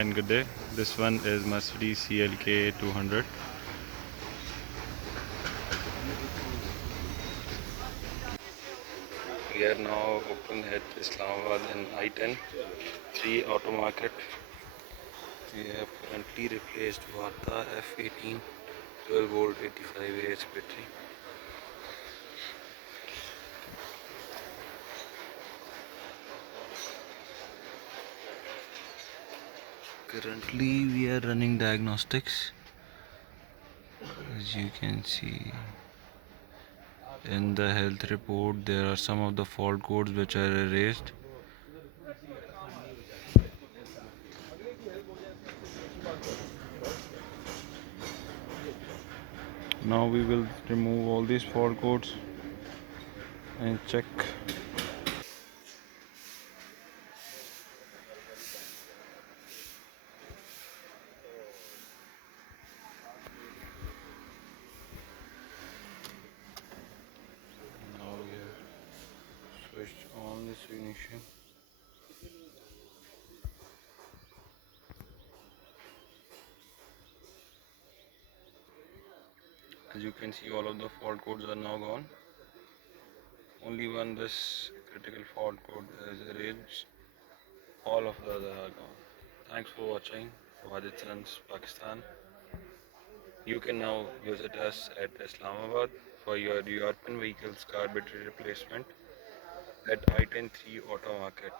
And good day. This one is Mercedes CLK 200. We are now open at Islamabad in I-10 3 auto market. We have currently replaced Varta F18 12 volt 85 Ah battery. Currently we are running diagnostics. As you can see in the health report, there are some of the fault codes which are erased. Now we will remove all these fault codes and check. Now we have switched on this ignition. As you can see, all of the fault codes are now gone. Only one this critical fault code is erased. All of the other are gone. Thanks for watching Wajid Pakistan. You can now visit us at Islamabad for your European vehicles car battery replacement at I-10 3 Auto Market.